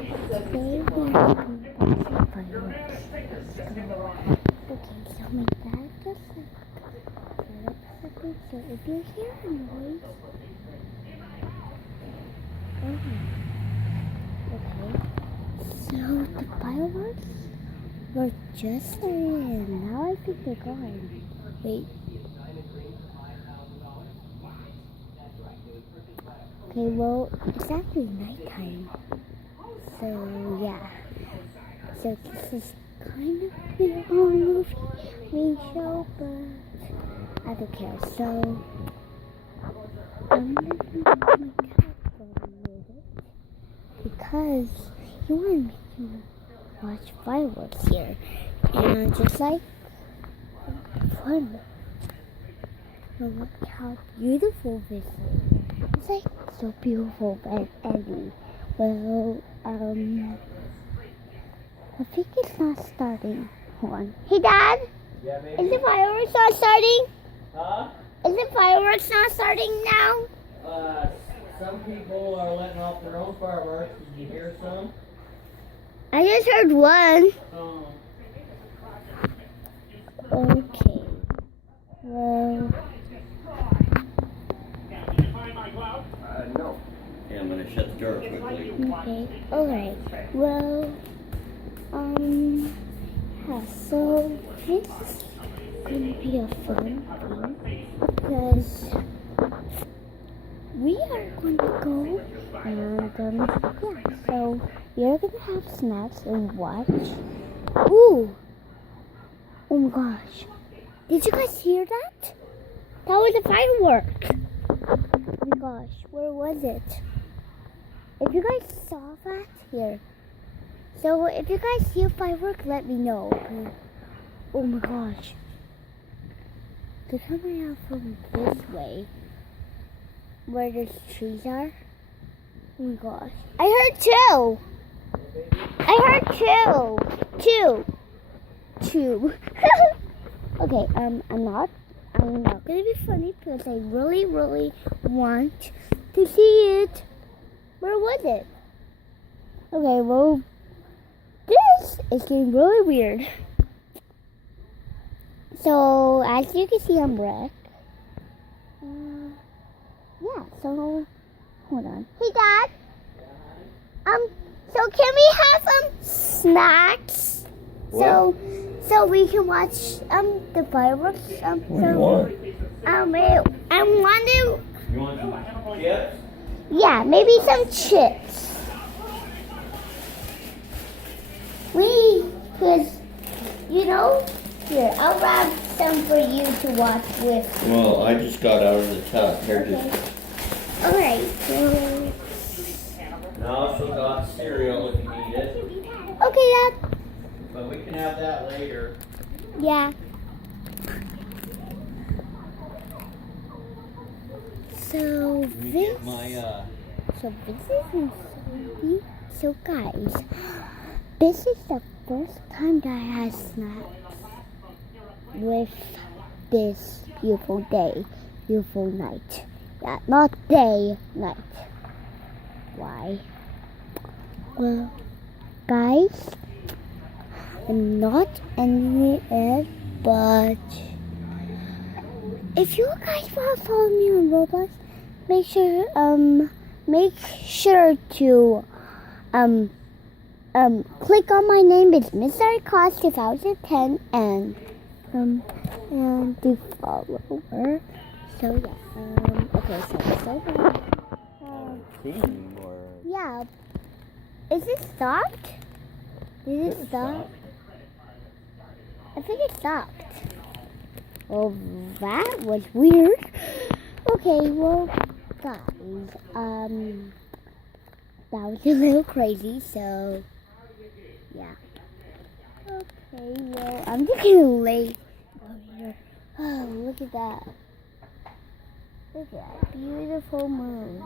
Today we are going to buy some fireworks. Okay, so my dad just something. So if you hear a noise, okay. So the fireworks were just starting, and now I think they're gone. Wait. Okay, well, it's actually nighttime. So, yeah. So, this is kind of a horror movie show, but I don't care. So, I'm going to make my cat go with it because he wanted me to watch fireworks here. And just like fun. And look how beautiful this is. It's like so beautiful and Eddie. Well, I think it's not starting. Hold on. Hey, Dad? Yeah, baby? Is the fireworks not starting? Huh? Is the fireworks not starting now? Some people are letting off their own fireworks. Did you hear some? I just heard one. Oh. Okay. Well. No. Yeah, I'm going to shut the door quickly. Okay. Alright. Well, yeah, so this is going to be a fun thing because we are going to go and, yeah, so we are going to have snacks and watch. Ooh! Oh my gosh. Did you guys hear that? That was a firework. Oh my gosh, where was it? If you guys saw that, here. So if you guys see a firework, let me know. Okay? Oh my gosh. They're coming out from this way. Where the trees are. Oh my gosh. I heard two. I heard two. Two. Okay, I'm not gonna be funny because I really want to see it. Where was it? Okay, well, this is getting really weird. So, as you can see, I'm wrecked. Yeah, so, hold on. Hey, Dad. So can we have some snacks? What? So we can watch the fireworks. What do you want? I want to. You want some chips? Yeah, maybe some chips. Because, here, I'll grab some for you to watch with. Well, I just got out of the tub. Here, just. Alright, so. And I also got cereal if you need it. Okay, Dad. But we can have that later. Yeah. So this. So this is insane. So guys, this is the first time that I had snacks with this beautiful day, beautiful night. Yeah, not day, night. Why? Well, guys, I'm not ending it, but if you guys want to follow me on Roblox, make sure to click on my name. It's Mr. Cost 2010 and do follower. So yeah. Okay, so yeah. Is it stopped? Did it stop? I think it stopped. Well, that was weird. Okay, well, guys, that was a little crazy, so, yeah. Okay, well, I'm just getting late over here. Oh, look at that. Look at that beautiful moon.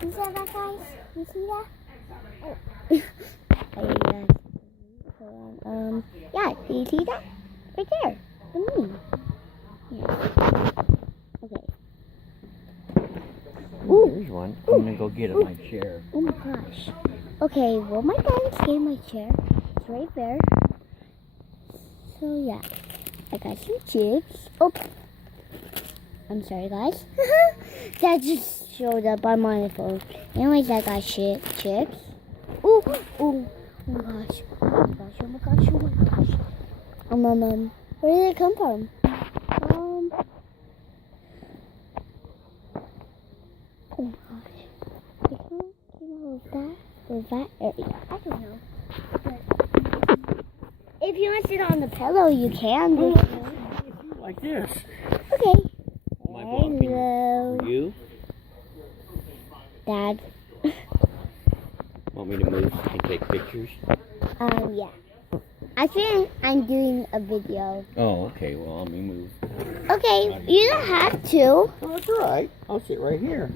You see that, guys? You see that? Oh. Hey, yeah, do you see that? Right there, the moon. Yeah. Okay. Ooh, there's one. I'm gonna go get it in my chair. Oh my gosh. Okay, well, my parents gave my chair. It's right there. So, yeah. I got some chips. Oh, I'm sorry, guys. That just showed up on my phone. Anyways, I got chips. Ooh, ooh. Oh my gosh. Oh my gosh. Oh my gosh. Oh my gosh. Where did it come from? Oh my gosh. It came out of that area. I don't know. But if you want to sit on the pillow, you can. Like this. Okay. Am I blocking Hello. you? Dad. Want me to move and take pictures? Yeah. I think I'm doing a video. Oh, okay. Well, let me move. Okay, you don't have to. Oh, that's all right. I'll sit right here.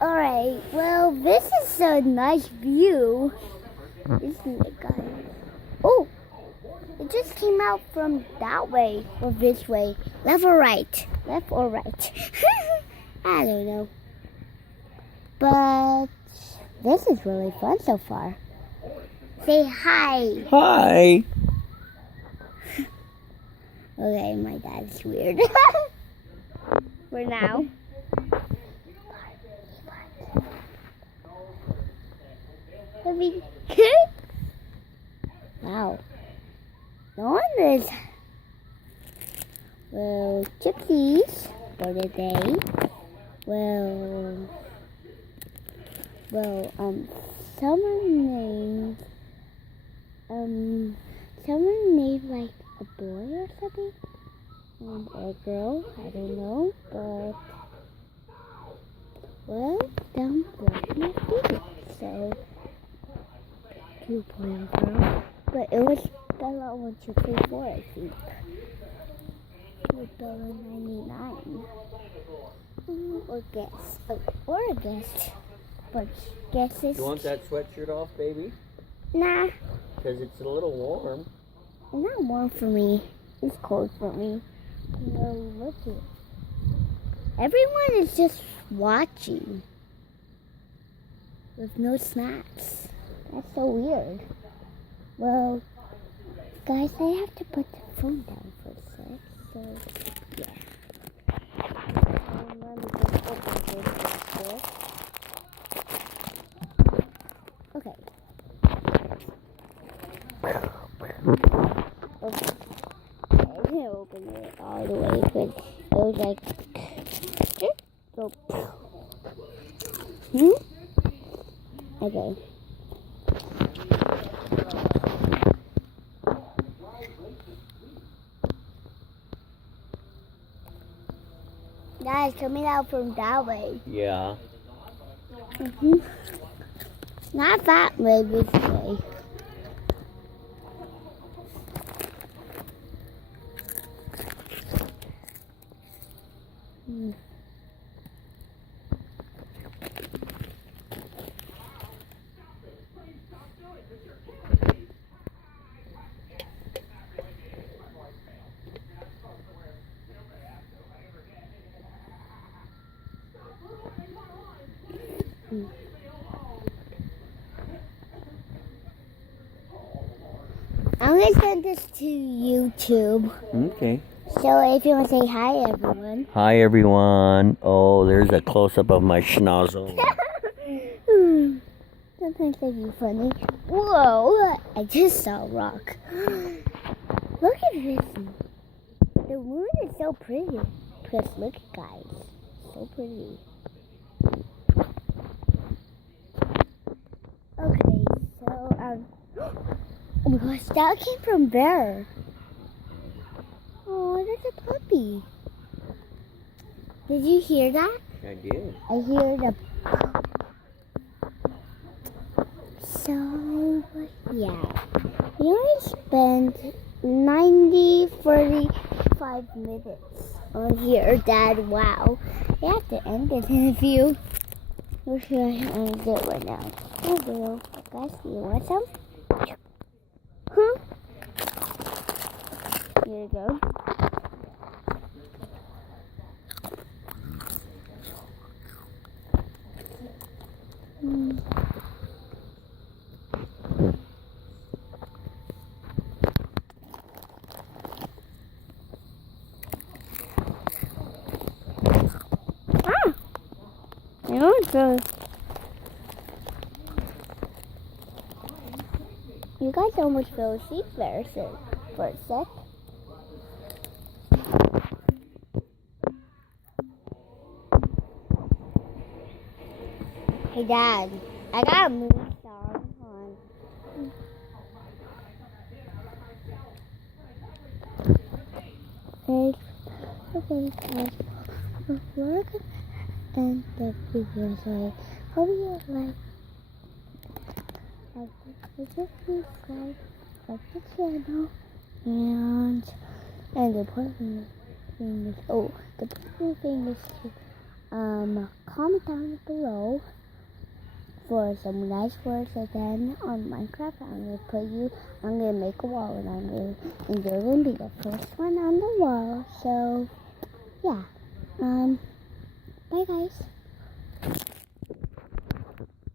Alright, well, this is a nice view. Isn't it, guys? Oh, it just came out from that way or this way. Left or right? Left or right? I don't know. But this is really fun so far. Say hi. Hi. Okay, my dad's weird. For now. Wow. No wonders. Well, gypsies for the day. Someone named like a boy or something, or a girl. I don't know, but well, down below my feet. So, two boy and girl, but it was Bella 1, 2, 3, 4, I think. With Bella 99. Or a guest. But guesses. You want that sweatshirt off, baby? Nah, Because it's a little warm. it's not warm for me. It's cold for me. No, look at it. Everyone is just watching. With no snacks. That's so weird. Well, guys, I have to put the phone down for a sec. So, yeah. Let me just open this real quick. Okay. Okay. I can't open it all the way because it was like so. Okay. Guys, coming out from that way. Yeah. Not that way, this way. I'm going to send this to YouTube. Okay. So if you want to say hi, everyone. Hi, everyone. Oh, there's a close-up of my schnozzle. Sometimes they be funny. Whoa, I just saw a rock. Look at this. The moon is so pretty. Because look, guys. So pretty. Okay, so, oh my gosh, that came from there. Oh, there's a puppy. Did you hear that? I did. I hear the. So, yeah. We only spent 45 minutes on here, Dad. Wow. We have to end it in a few. Or should I end it right now? I do. Guys, do you want some? Huh? Here you go. So, you guys almost fell asleep there for a sec. Hey, Dad, I got a movie song on. Okay, guys, we're gonna end the video today. Hope you like the video, subscribe, like the channel, and the important thing is, the important thing is to comment down below for some nice words. And then on Minecraft, I'm gonna make a wall, and you're gonna be the first one on the wall. So yeah, bye guys.